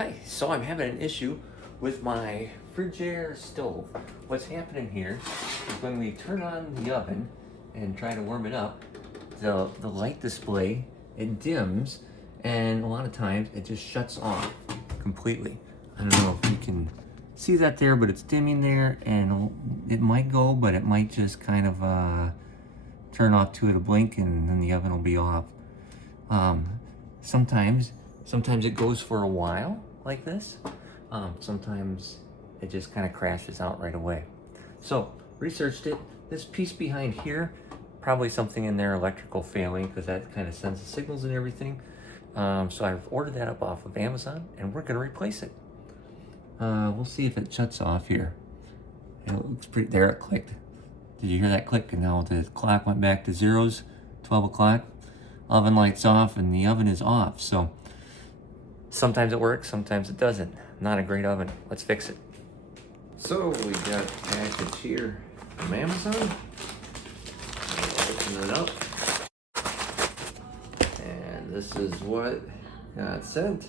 Hi, so I'm having an issue with my Frigidaire stove. What's happening here is when we turn on the oven and try to warm it up, the light display, it dims, and a lot of times it just shuts off completely. I don't know if you can see that there, but it's dimming there, and it might go, but it might just kind of turn off to it a blink, and then the oven will be off. Sometimes it goes for a while like this. Sometimes it just kind of crashes out right away. So researched it. This piece behind here, probably something in there electrical failing, because that kind of sends the signals and everything. So I've ordered that up off of Amazon, and we're going to replace it. We'll see if it shuts off here. It looks pretty. There, it clicked. Did you hear that click? And now the clock went back to zeros. 12 o'clock. Oven light's off, and the oven is off. So sometimes it works, sometimes it doesn't. Not a great oven. Let's fix it. So we got a package here from Amazon. Open it up. And this is what got sent.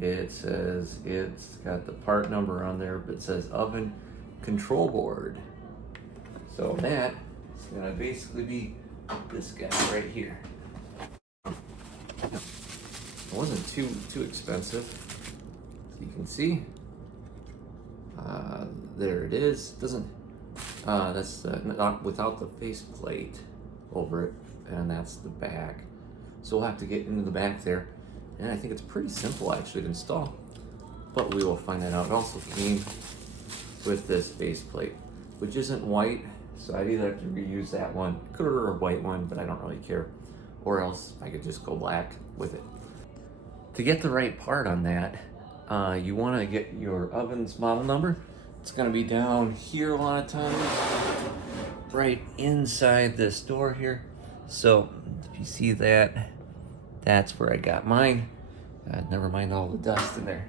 It says it's got the part number on there, but it says oven control board. So that is gonna basically be this guy right here. It wasn't too expensive. So you can see, there it is. Doesn't that's not without the faceplate over it, and that's the back. So we'll have to get into the back there, and I think it's pretty simple actually to install, but we will find that out. It also came with this faceplate, which isn't white, so I'd either have to reuse that one. Could order a white one, but I don't really care, or else I could just go black with it. To get the right part on that, you want to get your oven's model number. It's going to be down here a lot of times, right inside this door here. So if you see that, that's where I got mine. Never mind all the dust in there.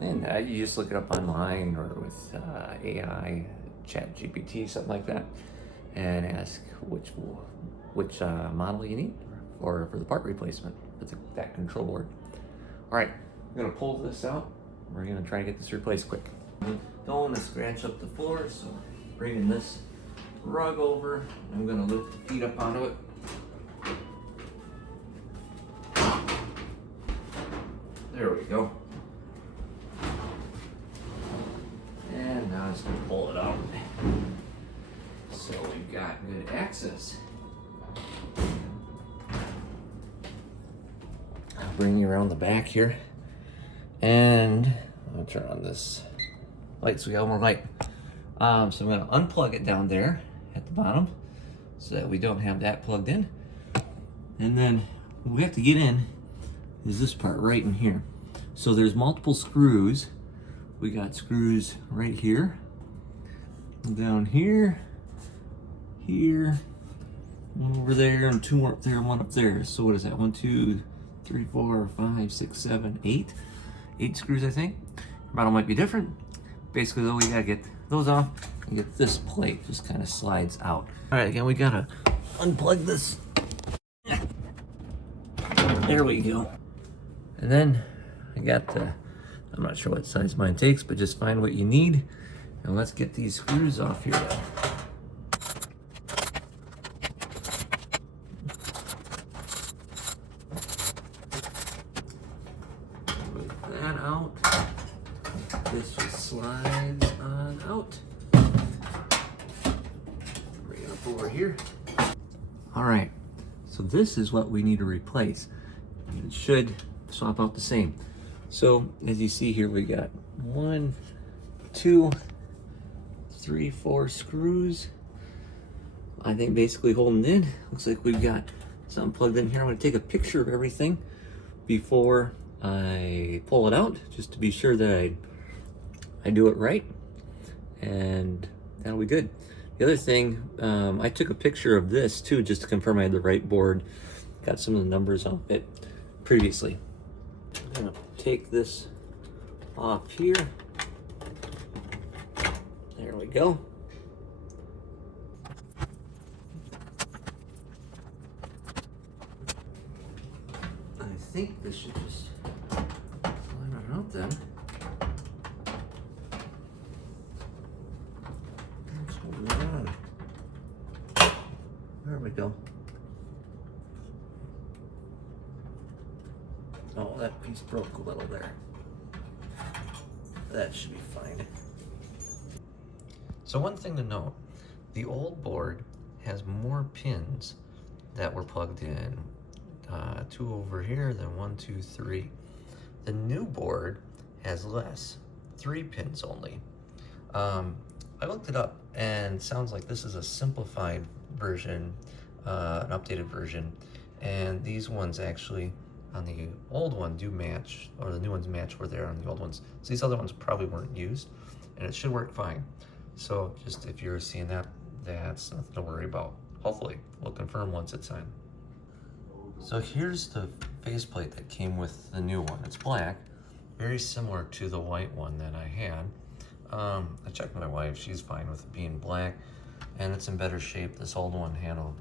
And you just look it up online or with AI, ChatGPT, something like that, and ask which model you need for the part replacement with that control board. All right, I'm gonna pull this out. We're gonna try to get this replaced quick. Don't want to scratch up the floor, so bringing this rug over. I'm gonna lift the feet up onto it. There we go. And now I'm just gonna pull it out. So we've got good access. I'll bring you around the back here, and I'll turn on this light so we have more light. So I'm going to unplug it down there at the bottom so that we don't have that plugged in. And then what we have to get in is this part right in here. So there's multiple screws. We got screws right here, down here, here, one over there, and two more up there, and one up there. So what is that? 1, 2, 3, 4, 5, 6, 7, 8. 8 screws, I think. Your model might be different. Basically, though, we gotta get those off and get this plate just kind of slides out. All right, again, we gotta unplug this. There we go. And then I got the, I'm not sure what size mine takes, but just find what you need. And let's get these screws off here. That out. This just slides on out. Bring it up over here. All right, so this is what we need to replace. It should swap out the same. So as you see here, we got 1, 2, 3, 4 screws. I think basically holding it in. Looks like we've got something plugged in here. I'm gonna take a picture of everything before I pull it out, just to be sure that I do it right, and that'll be good. The other thing, I took a picture of this too, just to confirm I had the right board. Got some of the numbers off it previously. I'm gonna take this off here. There we go. I think this should just Well then. Let's hold it on. There we go. Oh, that piece broke a little there. That should be fine. So one thing to note, the old board has more pins that were plugged in. 2 over here, then 1, 2, 3. The new board has less, 3 pins only. I looked it up and it sounds like this is a simplified version, an updated version, and these ones actually on the old one do match, or the new ones match where they're on the old ones. So these other ones probably weren't used, and it should work fine. So just if you're seeing that, that's nothing to worry about. Hopefully, we'll confirm once it's on. So here's the faceplate that came with the new one. It's black, very similar to the white one that I had. I checked with my wife, she's fine with it being black, and it's in better shape. This old one had a,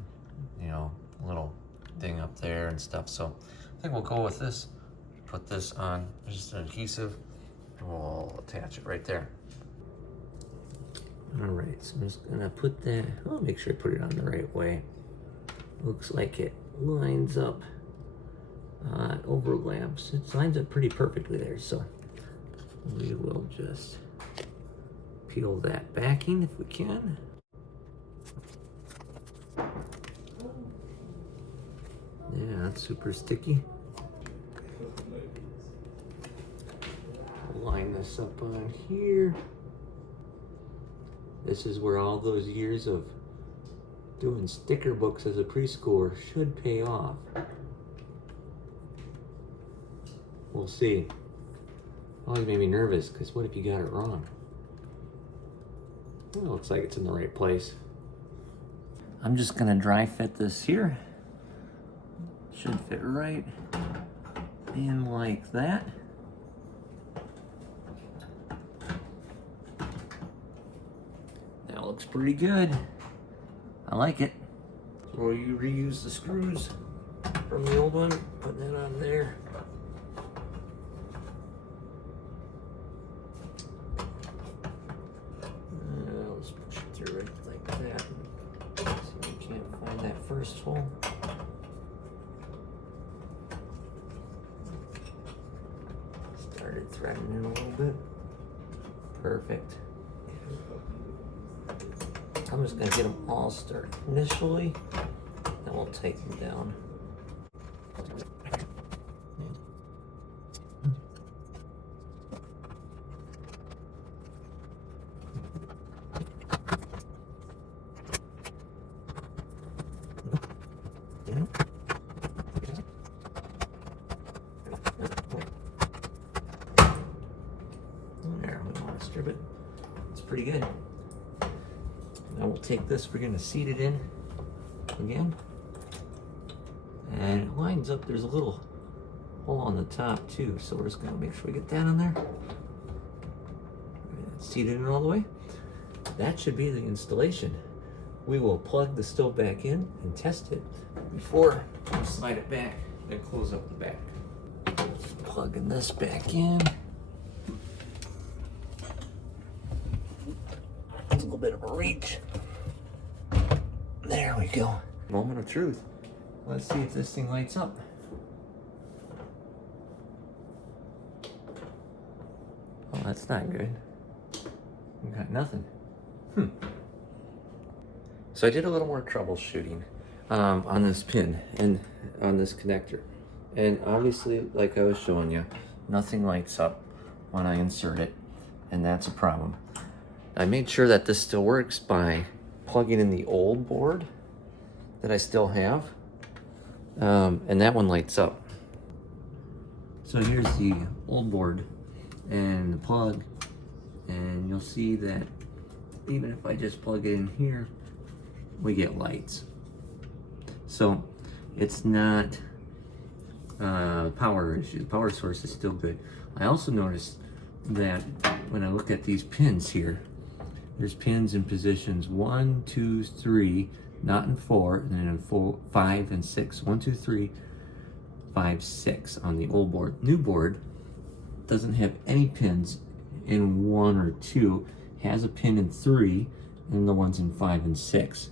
little ding up there and stuff, so I think we'll go with this. Put this on, just an adhesive, and we'll attach it right there. All right, so I'm just gonna put that, I'll make sure I put it on the right way. Looks like it lines up, it overlaps. It lines up pretty perfectly there, so we will just peel that backing if we can. Yeah, that's super sticky. Line this up on here. This is where all those years of doing sticker books as a preschooler should pay off. We'll see. Always made me nervous, because what if you got it wrong? Well, it looks like it's in the right place. I'm just gonna dry fit this here. Should fit right in like that. That looks pretty good. I like it. Or you reuse the screws from the old one, put that on there. Let's push it through right like that. See if we can't find that first hole. Started threading in a little bit. Perfect. I'm just gonna get them all started initially, and we'll take them down. There, we want to strip it. It's pretty good. Now we'll take this, we're gonna seat it in again. And it lines up, there's a little hole on the top too, so we're just gonna make sure we get that on there. Seat it in all the way. That should be the installation. We will plug the stove back in and test it before we slide it back, then close up the back. Plugging this back in. It's a little bit of a reach. There we go. Moment of truth. Let's see if this thing lights up. Oh, that's not good. We got nothing. So I did a little more troubleshooting on this pin and on this connector. And obviously, like I was showing you, nothing lights up when I insert it, and that's a problem. I made sure that this still works by plugging in the old board that I still have, and that one lights up. So here's the old board and the plug, and you'll see that even if I just plug it in here, we get lights. So it's not power issue. The power source is still good. I also noticed that when I look at these pins here, there's pins in positions 1, 2, 3, not in 4, and then in 4, 5, and 6. 1, 2, 3, 5, 6 on the old board. New board, doesn't have any pins in 1 or 2, has a pin in 3, and the ones in 5 and 6.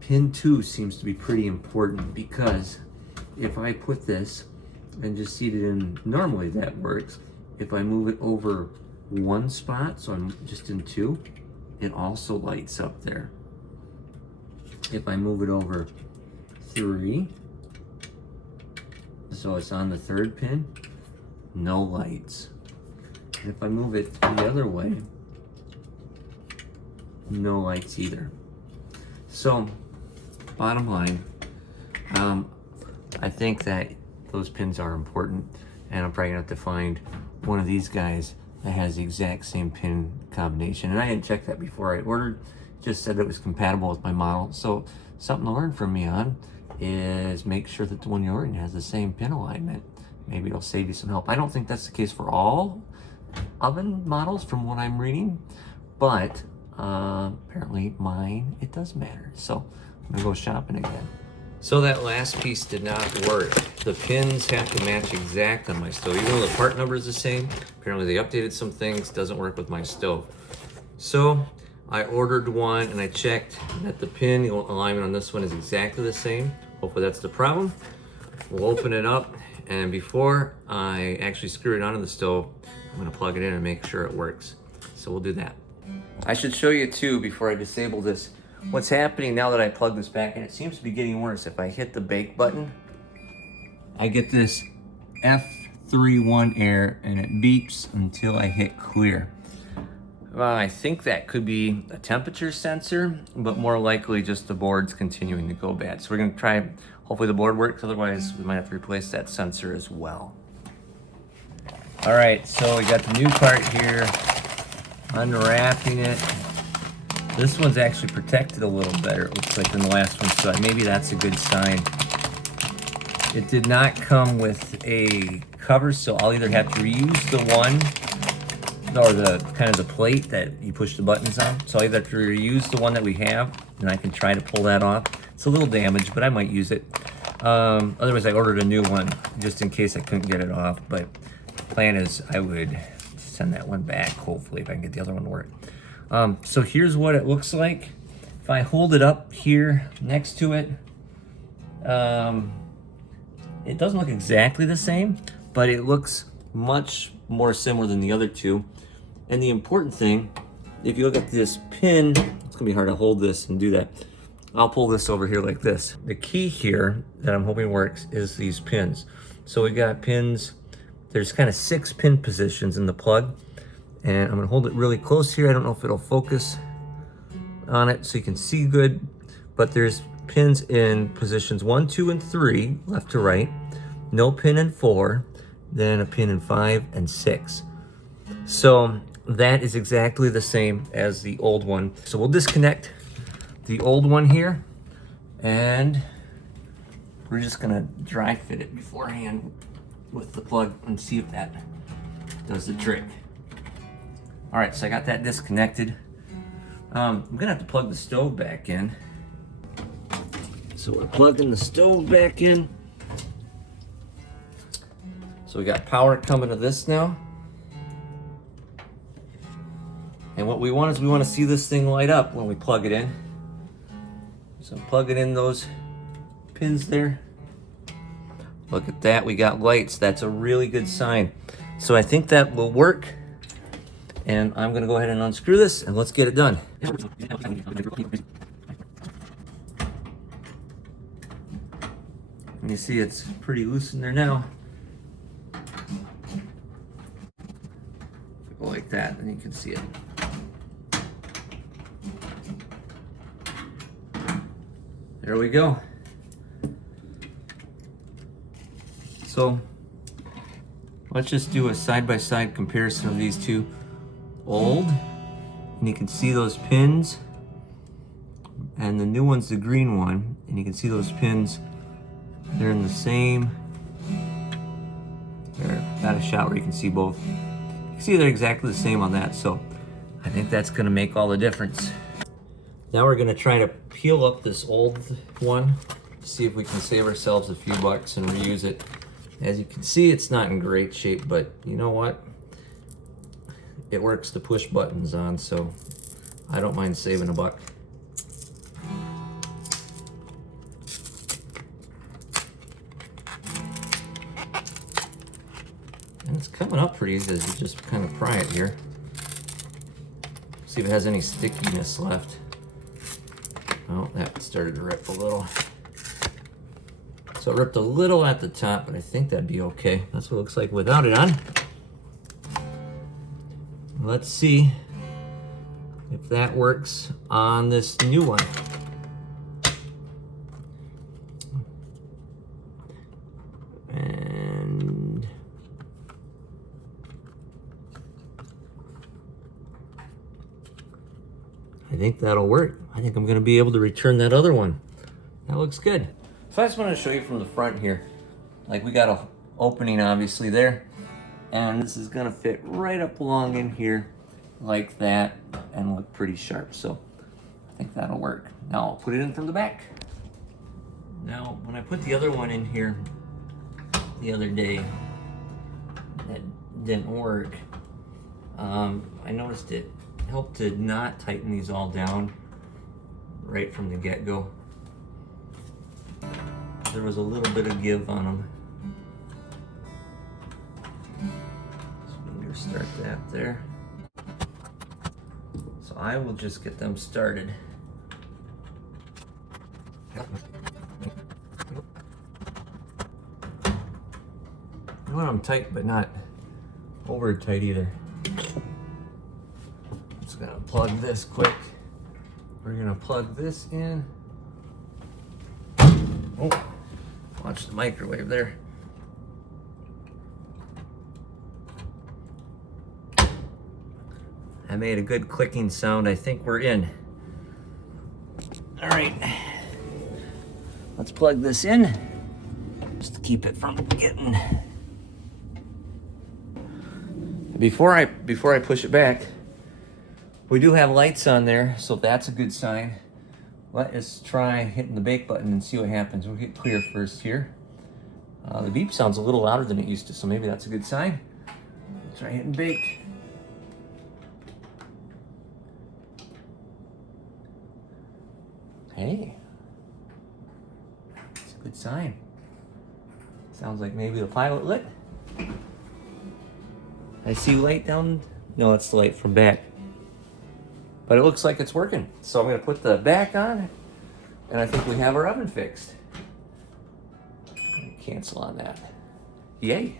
Pin 2 seems to be pretty important because if I put this and just seat it in, normally that works. If I move it over 1 spot, so I'm just in 2, it also lights up there. If I move it over 3, so it's on the 3rd pin, no lights. And if I move it the other way, no lights either. So, bottom line, I think that those pins are important, and I'm probably gonna have to find one of these guys that has the exact same pin combination. And I didn't check that before I ordered, just said it was compatible with my model. So something to learn from me on is make sure that the one you're ordering has the same pin alignment. Maybe it'll save you some help. I don't think that's the case for all oven models from what I'm reading, but apparently mine, it does matter. So I'm gonna go shopping again. So that last piece did not work. The pins have to match exact on my stove. Even though the part number is the same, apparently they updated some things, doesn't work with my stove. So I ordered one and I checked that the pin alignment on this one is exactly the same. Hopefully that's the problem. We'll open it up, and before I actually screw it onto the stove, I'm gonna plug it in and make sure it works. So we'll do that. I should show you too, before I disable this, what's happening now that I plug this back in. It seems to be getting worse. If I hit the bake button, I get this F31 error and it beeps until I hit clear. Well, I think that could be a temperature sensor, but more likely just the board's continuing to go bad. So we're gonna try, hopefully the board works, otherwise we might have to replace that sensor as well. All right, so we got the new part here, unwrapping it. This one's actually protected a little better, it looks like, than the last one, so maybe that's a good sign. It did not come with a cover, so I'll either have to reuse the one, or the kind of the plate that you push the buttons on. So I'll either have to reuse the one that we have, and I can try to pull that off. It's a little damaged, but I might use it. Otherwise, I ordered a new one, just in case I couldn't get it off, but the plan is I would send that one back, hopefully, if I can get the other one to work. So here's what it looks like. If I hold it up here next to it, it doesn't look exactly the same, but it looks much more similar than the other two. And the important thing, if you look at this pin, it's gonna be hard to hold this and do that. I'll pull this over here like this. The key here that I'm hoping works is these pins. So we got pins, there's kind of 6 pin positions in the plug. And I'm gonna hold it really close here. I don't know if it'll focus on it so you can see good, but there's pins in positions 1, 2, and 3, left to right. No pin in 4, then a pin in 5 and 6. So that is exactly the same as the old one. So we'll disconnect the old one here, and we're just gonna dry fit it beforehand with the plug and see if that does the trick. All right, so I got that disconnected. I'm gonna have to plug the stove back in. So we're plugging the stove back in. So we got power coming to this now. And what we want is we want to see this thing light up when we plug it in. So I'm plugging in those pins there. Look at that, we got lights. That's a really good sign. So I think that will work. And I'm gonna go ahead and unscrew this and let's get it done. And you see it's pretty loose in there now. Go like that, and you can see it. There we go. So let's just do a side-by-side comparison of these two. Old, and you can see those pins, and the new one's the green one, and you can see those pins, they're in the same, there, got a shot where you can see both. You can see they're exactly the same on that, so I think that's gonna make all the difference. Now we're gonna try to peel up this old one, see if we can save ourselves a few bucks and reuse it. As you can see, it's not in great shape, but you know what? It works to push buttons on, so I don't mind saving a buck. And it's coming up pretty easy as you just kind of pry it here. See if it has any stickiness left. Oh, that started to rip a little. So it ripped a little at the top, but I think that'd be okay. That's what it looks like without it on. Let's see if that works on this new one. And I think that'll work. I think I'm gonna be able to return that other one. That looks good. So I just wanted to show you from the front here. Like, we got a opening obviously there, and this is gonna fit right up along in here like that and look pretty sharp. So I think that'll work. Now I'll put it in from the back. Now, when I put the other one in here the other day, that didn't work. I noticed it helped to not tighten these all down right from the get-go. There was a little bit of give on them. So maybe start that there. So I will just get them started. I want them tight, but not over tight either. Just gonna plug this quick. We're gonna plug this in. Oh, watch the microwave there. I made a good clicking sound. I think we're in. All right, let's plug this in just to keep it from getting. Before I push it back, we do have lights on there, so that's a good sign. Let us try hitting the bake button and see what happens. We'll hit clear first here. The beep sounds a little louder than it used to, so maybe that's a good sign. We'll try hitting bake. Hey, it's a good sign. Sounds like maybe the pilot lit. I see light down. No, it's the light from back. But it looks like it's working. So I'm gonna put the back on, and I think we have our oven fixed. Cancel on that. Yay.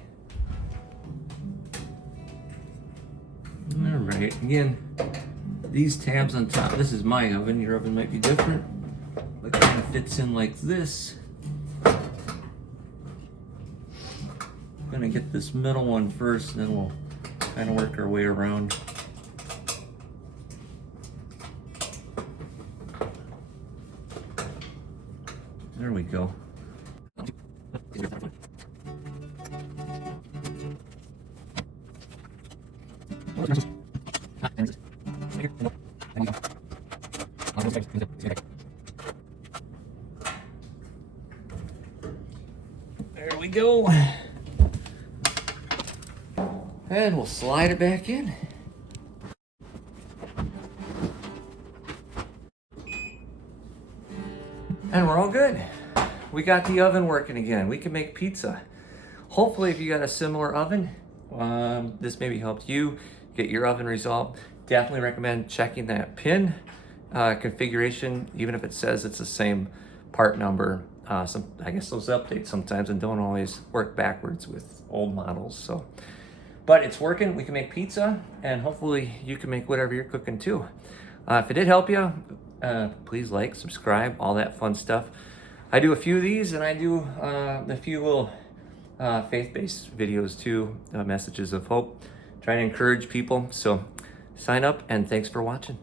All right, again, these tabs on top, this is my oven, your oven might be different. But it kind of fits in like this. I'm gonna get this middle one first, and then we'll kind of work our way around. There we go. There we go. And we'll slide it back in. And we're all good. We got the oven working again. We can make pizza. Hopefully, if you got a similar oven, this maybe helped you get your oven resolved. Definitely recommend checking that pin configuration, even if it says it's the same part number. I guess those updates sometimes and don't always work backwards with old models. So, but it's working. We can make pizza, and hopefully you can make whatever you're cooking too. If it did help you, please like, subscribe, all that fun stuff. I do a few of these, and I do a few little faith-based videos too, messages of hope, trying to encourage people. So sign up, and thanks for watching.